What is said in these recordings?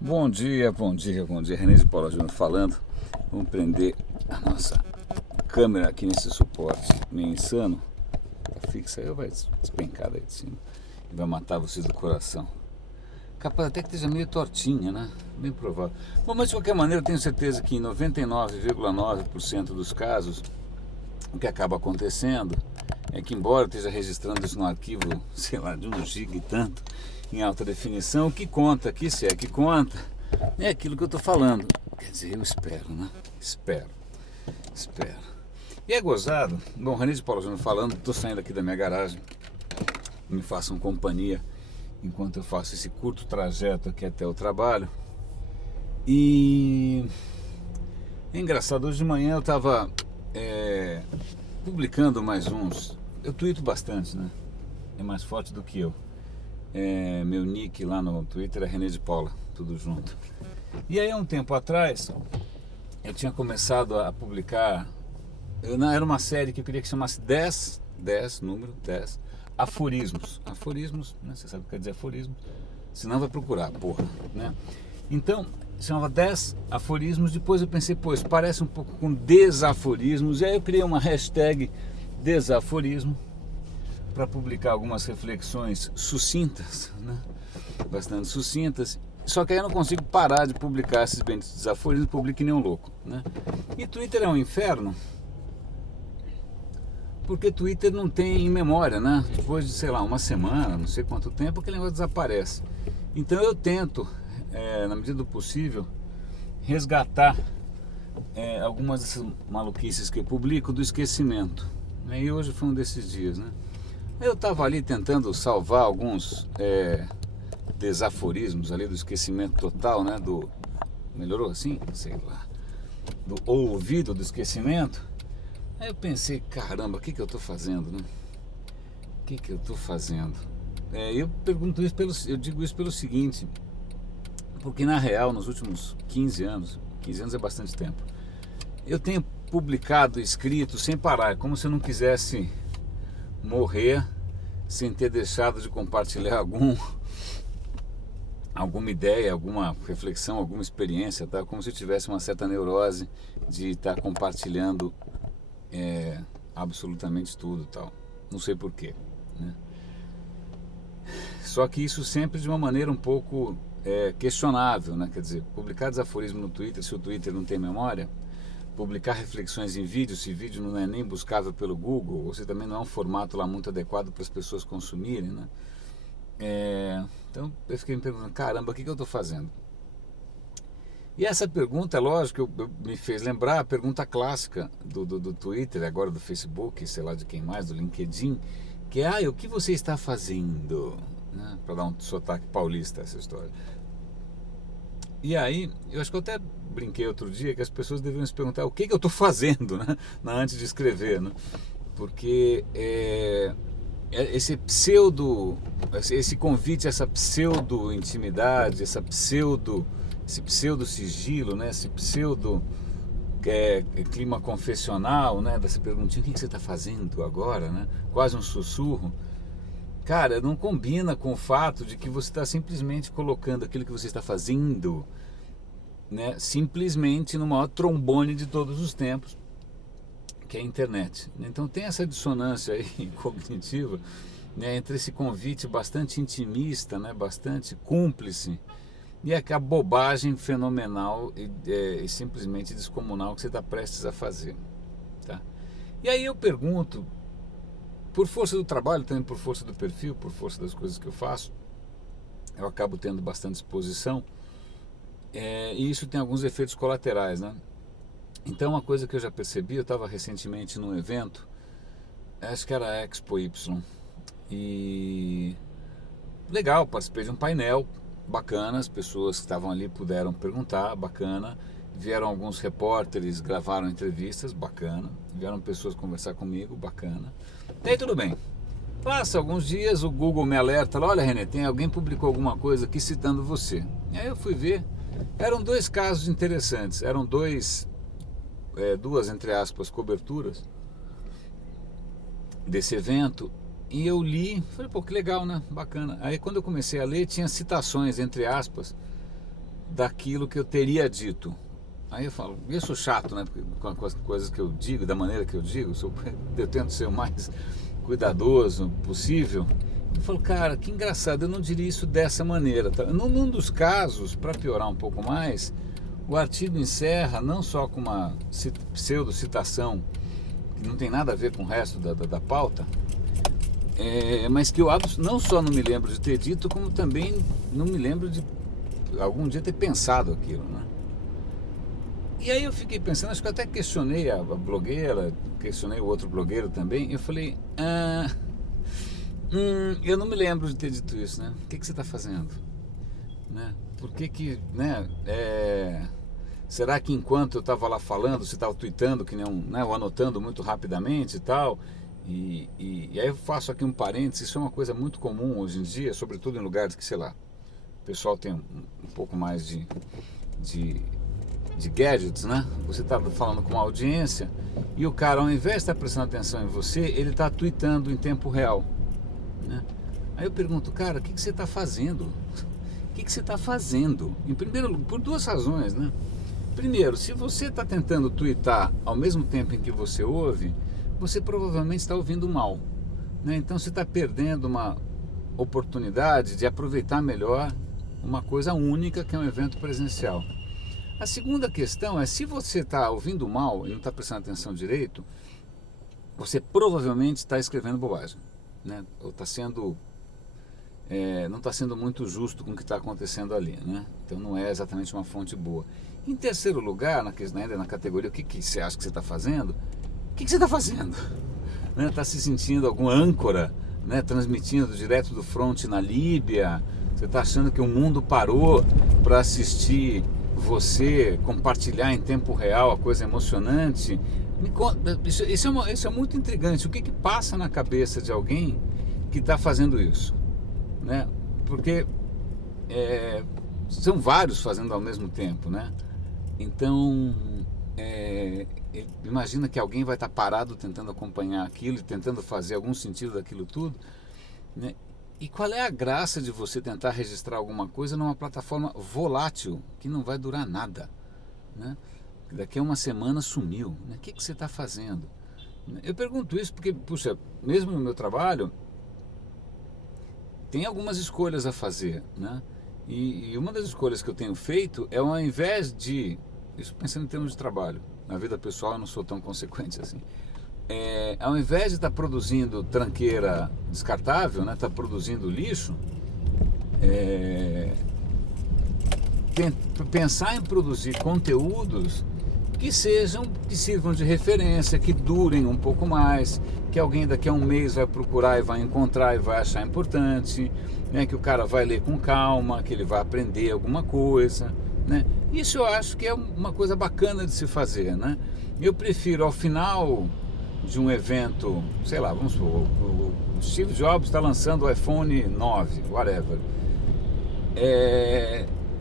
Bom dia, bom dia, bom dia. René de Paula Júnior falando. Vamos prender a nossa câmera aqui nesse suporte meio insano. Tá fixa aí, vai despencar daí de cima e vai matar vocês do coração. Capaz até que esteja meio tortinha, né? Bem provável. Bom, mas de qualquer maneira eu tenho certeza que em 99,9% dos casos o que acaba acontecendo é que, embora eu esteja registrando isso no arquivo, sei lá, de 1 GB e tanto, em alta definição, o que conta aqui, se é que conta, é aquilo que eu estou falando. Quer dizer, eu espero, né? Espero. E é gozado. Bom, René de Paula Júnior falando, estou saindo aqui da minha garagem, me façam companhia enquanto eu faço esse curto trajeto aqui até o trabalho. E é engraçado, hoje de manhã eu estava publicando mais uns. Eu tuito bastante, né? É mais forte do que eu. Meu nick lá no Twitter é René de Paula, tudo junto. E aí, um tempo atrás, eu tinha começado a publicar. Era uma série que eu queria que chamasse 10 aforismos. Aforismos, né? Você sabe o que quer dizer aforismo? Senão vai procurar, porra, né? Então, chamava 10 aforismos. Depois eu pensei, pô, isso parece um pouco com desaforismos. E aí eu criei uma hashtag desaforismo para publicar algumas reflexões sucintas, né? Bastante sucintas. Só que aí eu não consigo parar de publicar esses benditos desaforismos, publico que nem um louco, né? E Twitter é um inferno, porque Twitter não tem memória, né? Depois de, sei lá, uma semana, não sei quanto tempo, aquele negócio desaparece. Então eu tento, na medida do possível, resgatar algumas dessas maluquices que eu publico do esquecimento. E hoje foi um desses dias, né? Eu estava ali tentando salvar alguns desaforismos ali do esquecimento total, né? Melhorou assim? Sei lá. Do ouvido do esquecimento. Aí eu pensei, caramba, o que eu estou fazendo, né? O que eu estou fazendo? Eu digo isso pelo seguinte, porque na real, nos últimos 15 anos é bastante tempo, eu tenho publicado, escrito sem parar, como se eu não quisesse morrer sem ter deixado de compartilhar alguma ideia, alguma reflexão, alguma experiência, tá? Como se eu tivesse uma certa neurose de estar compartilhando absolutamente tudo, tal. Não sei porquê, né? Só que isso sempre de uma maneira um pouco questionável, né? Quer dizer, publicar desaforismo no Twitter, se o Twitter não tem memória, publicar reflexões em vídeo, se vídeo não é nem buscável pelo Google, ou se também não é um formato lá muito adequado para as pessoas consumirem, né? Então eu fiquei me perguntando, caramba, o que eu estou fazendo? E essa pergunta, lógico, me fez lembrar a pergunta clássica do Twitter, agora do Facebook, sei lá de quem mais, do LinkedIn, que é, o que você está fazendo? Né? Para dar um sotaque paulista essa história. E aí, eu acho que eu até brinquei outro dia que as pessoas deveriam se perguntar o que eu estou fazendo, né? Antes de escrever, né? Porque esse convite, essa pseudo-intimidade, esse pseudo sigilo, né? Esse pseudo clima confessional, né? Dessa perguntinha, o que você está fazendo agora, né? Quase um sussurro. Cara, não combina com o fato de que você está simplesmente colocando aquilo que você está fazendo, né? Simplesmente no maior trombone de todos os tempos, que é a internet. Então tem essa dissonância aí cognitiva, né? Entre esse convite bastante intimista, né? Bastante cúmplice, e a bobagem fenomenal e simplesmente descomunal que você está prestes a fazer, tá? E aí eu pergunto, por força do trabalho, também por força do perfil, por força das coisas que eu faço, eu acabo tendo bastante exposição, e isso tem alguns efeitos colaterais, né? Então uma coisa que eu já percebi, eu estava recentemente num evento, acho que era a Expo Y, e legal, participei de um painel bacana, as pessoas que estavam ali puderam perguntar, bacana. Vieram alguns repórteres, gravaram entrevistas, bacana. Vieram pessoas conversar comigo, bacana. E aí tudo bem. Passa alguns dias, o Google me alerta, olha René, alguém publicou alguma coisa aqui citando você. E aí eu fui ver, eram 2 casos interessantes, eram duas, entre aspas, coberturas desse evento. E eu li, falei, pô, que legal, né? Bacana. Aí quando eu comecei a ler, tinha citações, entre aspas, daquilo que eu teria dito. Aí eu falo, eu sou chato, né? Porque com as coisas que eu digo, da maneira que eu digo, eu tento ser o mais cuidadoso possível. Eu falo, cara, que engraçado, eu não diria isso dessa maneira. Tá? Num dos casos, para piorar um pouco mais, o artigo encerra não só com uma pseudo-citação, que não tem nada a ver com o resto da pauta, mas que eu não só não me lembro de ter dito, como também não me lembro de algum dia ter pensado aquilo, né? E aí eu fiquei pensando, acho que eu até questionei a blogueira, questionei o outro blogueiro também, eu falei, eu não me lembro de ter dito isso, né? O que você está fazendo? Né? Por que, né? Será que enquanto eu estava lá falando, você estava tweetando, que nem né, ou anotando muito rapidamente e tal? E aí eu faço aqui um parênteses, isso é uma coisa muito comum hoje em dia, sobretudo em lugares que, sei lá, o pessoal tem um pouco mais de gadgets, né? Você está falando com uma audiência e o cara, ao invés de estar prestando atenção em você, ele está tweetando em tempo real, né? Aí eu pergunto, cara, o que você está fazendo? O que você está fazendo? Em primeiro lugar, por duas razões, né? Primeiro, se você está tentando tweetar ao mesmo tempo em que você ouve, você provavelmente está ouvindo mal, né? Então você está perdendo uma oportunidade de aproveitar melhor uma coisa única que é um evento presencial. A segunda questão é, se você está ouvindo mal e não está prestando atenção direito, você provavelmente está escrevendo bobagem, né? Ou está sendo, não está sendo muito justo com o que está acontecendo ali, né? Então não é exatamente uma fonte boa. Em terceiro lugar, ainda na categoria, o que você acha que você está fazendo? O que você está fazendo? Está se sentindo algum âncora, né? Transmitindo direto do fronte na Líbia? Você está achando que o mundo parou para assistir você compartilhar em tempo real a coisa emocionante? Me conta, isso é muito intrigante. O que passa na cabeça de alguém que está fazendo isso, né? Porque são vários fazendo ao mesmo tempo, né? Então imagina que alguém vai estar parado tentando acompanhar aquilo e tentando fazer algum sentido daquilo tudo, né? E qual é a graça de você tentar registrar alguma coisa numa plataforma volátil, que não vai durar nada, né? Daqui a uma semana sumiu, né? O que você está fazendo? Eu pergunto isso porque, puxa, mesmo no meu trabalho, tem algumas escolhas a fazer, né? E uma das escolhas que eu tenho feito é, ao invés de, isso pensando em termos de trabalho, na vida pessoal eu não sou tão consequente assim, ao invés de estar produzindo tranqueira descartável, né, estar produzindo lixo, pensar em produzir conteúdos que sirvam de referência, que durem um pouco mais, que alguém daqui a um mês vai procurar e vai encontrar e vai achar importante, né, que o cara vai ler com calma, que ele vai aprender alguma coisa, né? Isso eu acho que é uma coisa bacana de se fazer, né? Eu prefiro, ao final de um evento, sei lá, vamos supor, o Steve Jobs está lançando o iPhone 9, whatever.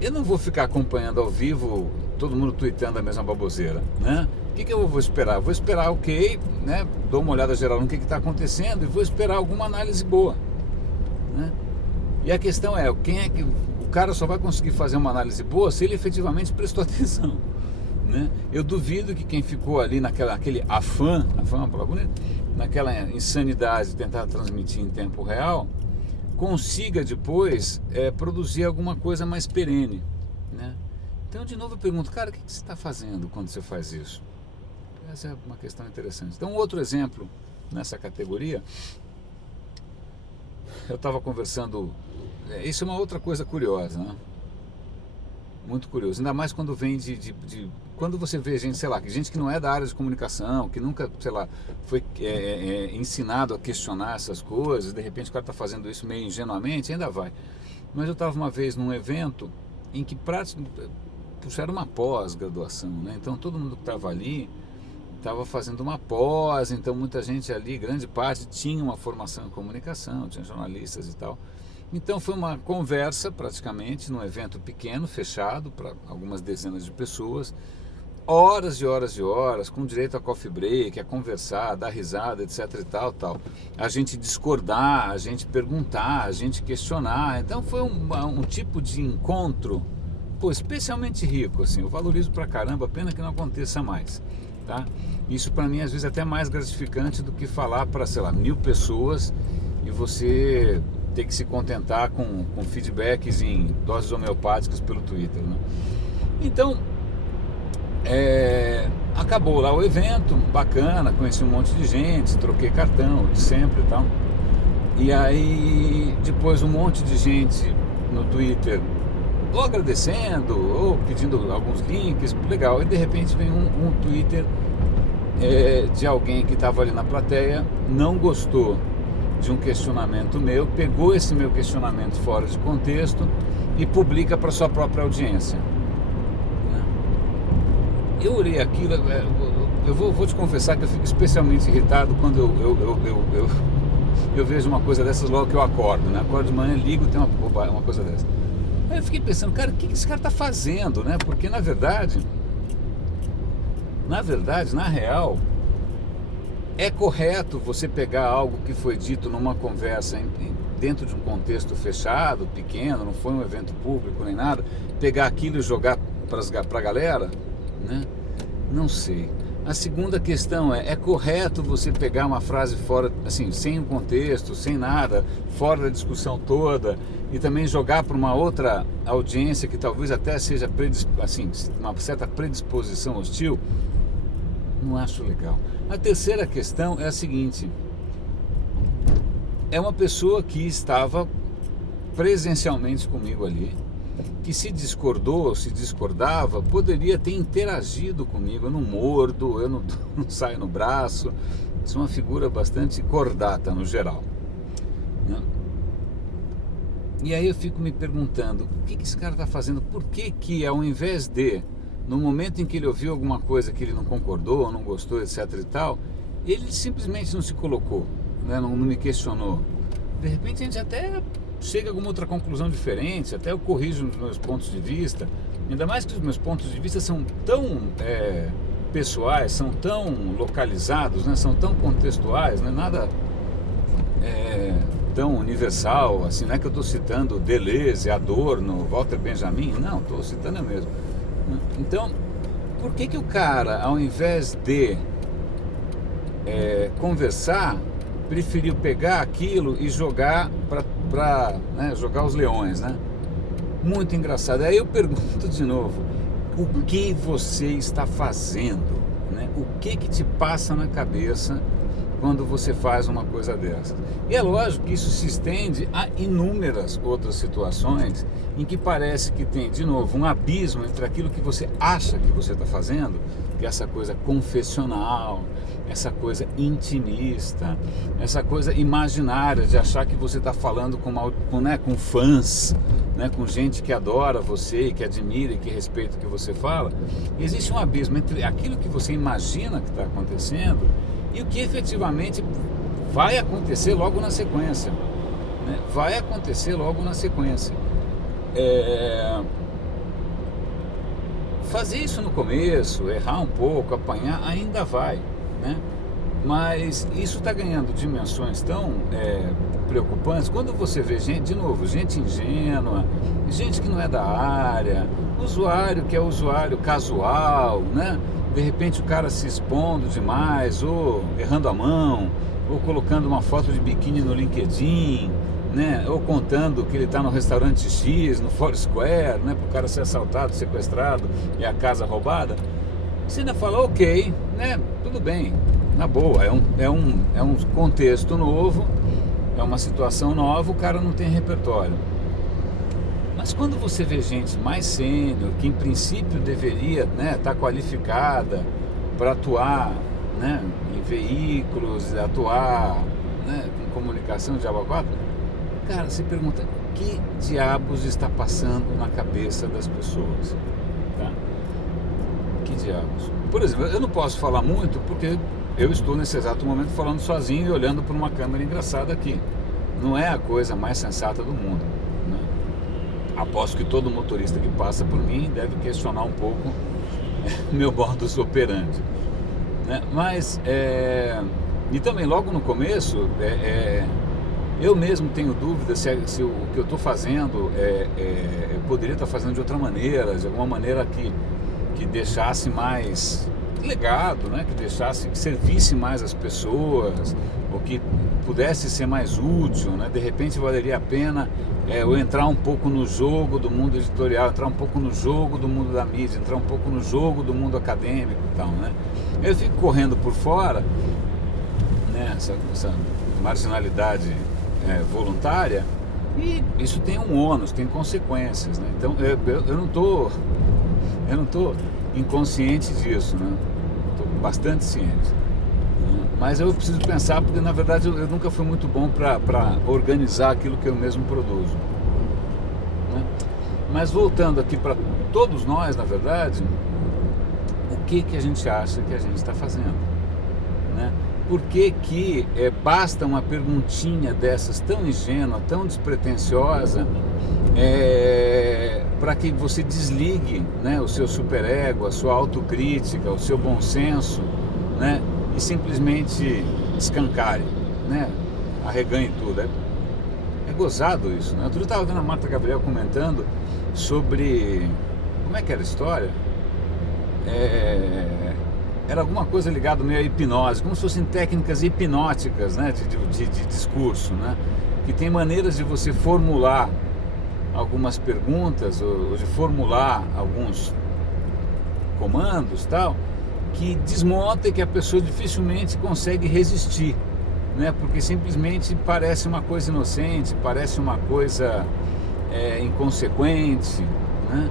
Eu não vou ficar acompanhando ao vivo todo mundo tweetando a mesma baboseira, né? O que eu vou esperar? Vou esperar, ok, né? Dou uma olhada geral no que está acontecendo e vou esperar alguma análise boa, né? E a questão é, o cara só vai conseguir fazer uma análise boa se ele efetivamente prestou atenção, né? Eu duvido que quem ficou ali naquele afã é uma palavra bonita, naquela insanidade de tentar transmitir em tempo real, consiga depois produzir alguma coisa mais perene, né? Então, de novo, eu pergunto, cara, o que você está fazendo quando você faz isso? Essa é uma questão interessante. Então, outro exemplo nessa categoria, eu estava conversando, isso é uma outra coisa curiosa, né? Muito curioso, ainda mais quando vem quando você vê gente, sei lá, gente que não é da área de comunicação, que nunca, sei lá, foi ensinado a questionar essas coisas, de repente o cara está fazendo isso meio ingenuamente, ainda vai. Mas eu estava uma vez num evento em que era uma pós-graduação, né? Então todo mundo que estava ali estava fazendo uma pós, então muita gente ali, grande parte, tinha uma formação em comunicação, tinha jornalistas e tal. Então foi uma conversa praticamente num evento pequeno, fechado para algumas dezenas de pessoas, horas e horas e horas, com direito a coffee break, a conversar, a dar risada, etc e tal. A gente discordar, a gente perguntar, a gente questionar. Então foi um tipo de encontro pô, especialmente rico, assim, eu valorizo pra caramba, pena que não aconteça mais, tá? Isso pra mim às vezes é até mais gratificante do que falar para, sei lá, 1000 pessoas e você ter que se contentar com feedbacks em doses homeopáticas pelo Twitter, né? Então, acabou lá o evento, bacana, conheci um monte de gente, troquei cartão, de sempre e tal. E aí, depois um monte de gente no Twitter, ou agradecendo, ou pedindo alguns links, legal. E de repente vem um Twitter de alguém que estava ali na plateia, não gostou de um questionamento meu, pegou esse meu questionamento fora de contexto e publica para sua própria audiência. Eu olhei aquilo, eu vou te confessar que eu fico especialmente irritado quando eu vejo uma coisa dessas logo que eu acordo, né? Acordo de manhã, ligo, tem uma coisa dessa. Aí eu fiquei pensando, cara, o que esse cara tá fazendo, né? Porque na verdade, na real, é correto você pegar algo que foi dito numa conversa dentro de um contexto fechado, pequeno, não foi um evento público nem nada, pegar aquilo e jogar pra galera, né? Não sei. A segunda questão é correto você pegar uma frase fora, assim, sem um contexto, sem nada, fora da discussão toda, e também jogar para uma outra audiência que talvez até seja assim, uma certa predisposição hostil? Não acho legal. A terceira questão é a seguinte: é uma pessoa que estava presencialmente comigo ali, que se discordou, se discordava, poderia ter interagido comigo. Eu não mordo, eu não saio no braço, sou uma figura bastante cordata no geral, né? E aí eu fico me perguntando, o que esse cara está fazendo? Por que ao invés de, no momento em que ele ouviu alguma coisa que ele não concordou, não gostou, etc e tal, ele simplesmente não se colocou, né? Não me questionou. De repente a gente até chega a alguma outra conclusão diferente, até eu corrijo os meus pontos de vista, ainda mais que os meus pontos de vista são tão pessoais, são tão localizados, né? São tão contextuais, não é nada tão universal, assim, não é que eu estou citando Deleuze, Adorno, Walter Benjamin, não, estou citando eu mesmo. Então, por que o cara, ao invés de conversar, preferiu pegar aquilo e jogar para jogar os leões, né? Muito engraçado. Aí eu pergunto de novo, o que você está fazendo, né? O que te passa na cabeça quando você faz uma coisa dessas? E é lógico que isso se estende a inúmeras outras situações em que parece que tem, de novo, um abismo entre aquilo que você acha que você está fazendo, que é essa coisa confessional, essa coisa intimista, essa coisa imaginária de achar que você está falando com fãs, né, com gente que adora você, que admira e que respeita o que você fala. E existe um abismo entre aquilo que você imagina que está acontecendo e o que efetivamente vai acontecer logo na sequência, né? Vai acontecer logo na sequência. Fazer isso no começo, errar um pouco, apanhar, ainda vai, né? Mas isso está ganhando dimensões tão preocupantes quando você vê gente, de novo, gente ingênua, gente que não é da área, usuário que é usuário casual, né? De repente o cara se expondo demais, ou errando a mão, ou colocando uma foto de biquíni no LinkedIn, né? Ou contando que ele está no restaurante X, no Foursquare, né? Para o cara ser assaltado, sequestrado e a casa roubada. Você ainda fala, ok, né? Tudo bem, na boa, é um contexto novo, é uma situação nova, o cara não tem repertório. Mas quando você vê gente mais sênior, que em princípio deveria, né, estar qualificada para atuar, né, em veículos, atuar, né, com comunicação de água quatro, cara, você pergunta, que diabos está passando na cabeça das pessoas? Tá? Que diabos? Por exemplo, eu não posso falar muito porque eu estou nesse exato momento falando sozinho e olhando por uma câmera engraçada aqui. Não é a coisa mais sensata do mundo, né? Aposto que todo motorista que passa por mim deve questionar um pouco meu modus operandi, né? Mas, e também logo no começo, Eu mesmo tenho dúvida se o que eu estou fazendo eu poderia estar fazendo de outra maneira, de alguma maneira que deixasse mais legado, né? Que servisse mais as pessoas, ou que pudesse ser mais útil, né? De repente valeria a pena eu entrar um pouco no jogo do mundo editorial, entrar um pouco no jogo do mundo da mídia, entrar um pouco no jogo do mundo acadêmico e tal, né? Eu fico correndo por fora, né? Essa marginalidade voluntária, e isso tem um ônus, tem consequências, né? Então eu não tô inconsciente disso, né? Estou bastante ciente, né? Mas eu preciso pensar, porque na verdade eu nunca fui muito bom para organizar aquilo que eu mesmo produzo, né? Mas voltando aqui para todos nós, na verdade, o que a gente acha que a gente está fazendo, né? Por que basta uma perguntinha dessas tão ingênua, tão despretensiosa, para que você desligue, né, o seu superego, a sua autocrítica, o seu bom senso, né, e simplesmente escancare, né, arreganhe tudo. É gozado isso, né? Outro dia eu estava vendo a Marta Gabriel comentando sobre... Como é que era a história? Era alguma coisa ligada meio à hipnose, como se fossem técnicas hipnóticas, né, de discurso, né, que tem maneiras de você formular algumas perguntas ou de formular alguns comandos, tal, que desmonta e que a pessoa dificilmente consegue resistir, né, porque simplesmente parece uma coisa inocente, parece uma coisa inconsequente, né.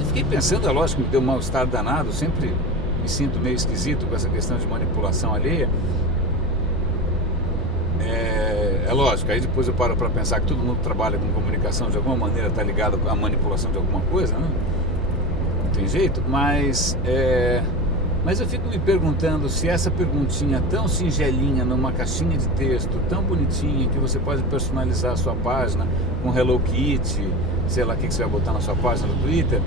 E fiquei pensando, é lógico que me deu um mal-estar danado, sempre me sinto meio esquisito com essa questão de manipulação alheia. É lógico, aí depois eu paro para pensar que todo mundo que trabalha com comunicação de alguma maneira está ligado com a manipulação de alguma coisa, né? Não tem jeito, mas eu fico me perguntando se essa perguntinha tão singelinha numa caixinha de texto, tão bonitinha, que você pode personalizar a sua página com Hello Kitty, sei lá o que você vai botar na sua página do Twitter,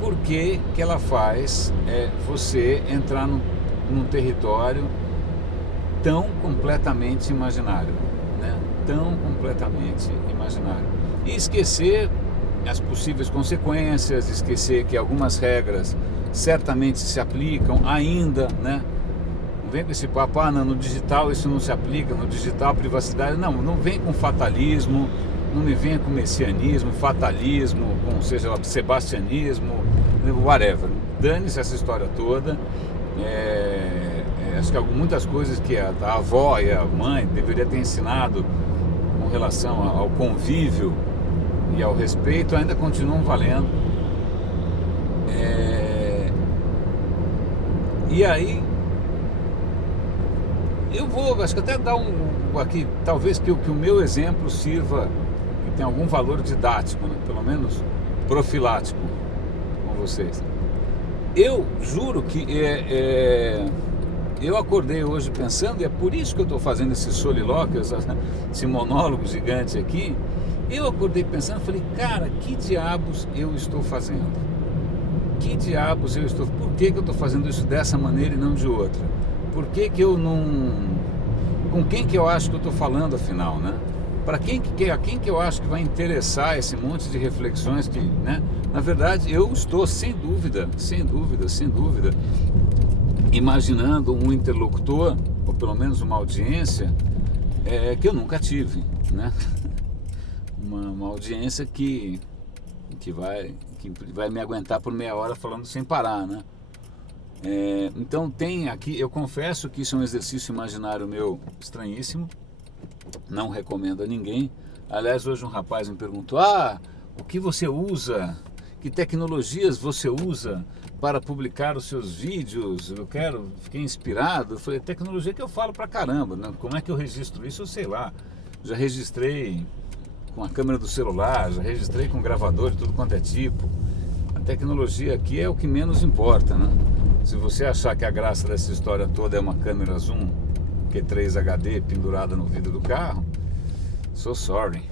por que ela faz você entrar num território tão completamente imaginário, né? Tão completamente imaginário. E esquecer as possíveis consequências, esquecer que algumas regras certamente se aplicam ainda, né? Não vem com esse papo, no digital isso não se aplica, no digital a privacidade, não vem com fatalismo, não me venha com messianismo, fatalismo, com seja lá, sebastianismo, whatever. Dane-se essa história toda. Acho que muitas coisas que a avó e a mãe deveria ter ensinado com relação ao convívio e ao respeito ainda continuam valendo. E aí eu vou, acho que até dar aqui, talvez que o meu exemplo sirva, que tem algum valor didático, né? Pelo menos profilático com vocês. Eu juro que eu acordei hoje pensando, e é por isso que eu estou fazendo esse solilóquio, esse monólogo gigante aqui. Eu acordei pensando, falei, cara, que diabos eu estou fazendo? Que diabos eu estou... Por que eu estou fazendo isso dessa maneira e não de outra? Por que eu não... Com quem que eu acho que eu estou falando, afinal, né? Para a quem que eu acho que vai interessar esse monte de reflexões que, né? Na verdade, eu estou sem dúvida, imaginando um interlocutor, ou pelo menos uma audiência, que eu nunca tive, né? Uma audiência que vai me aguentar por meia hora falando sem parar, né? Então tem aqui, eu confesso que isso é um exercício imaginário meu estranhíssimo, não recomendo a ninguém. Aliás, hoje um rapaz me perguntou, o que você usa, que tecnologias você usa para publicar os seus vídeos? Fiquei inspirado. Eu falei, tecnologia que eu falo pra caramba, né? Como é que eu registro isso? Eu sei lá, já registrei com a câmera do celular, já registrei com gravador de tudo quanto é tipo. A tecnologia aqui é o que menos importa, né? Se você achar que a graça dessa história toda é uma câmera zoom Q3 HD pendurada no vidro do carro, so sorry.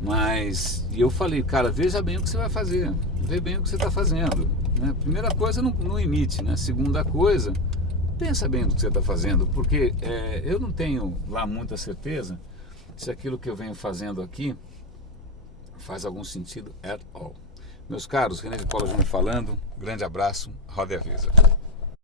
Mas, e eu falei, cara, veja bem o que você vai fazer, vê bem o que você está fazendo, né? Primeira coisa, não imite, né? Segunda coisa, pensa bem do que você está fazendo, porque eu não tenho lá muita certeza se aquilo que eu venho fazendo aqui faz algum sentido at all. Meus caros, René de Paula Júnior falando, grande abraço, roda e avisa.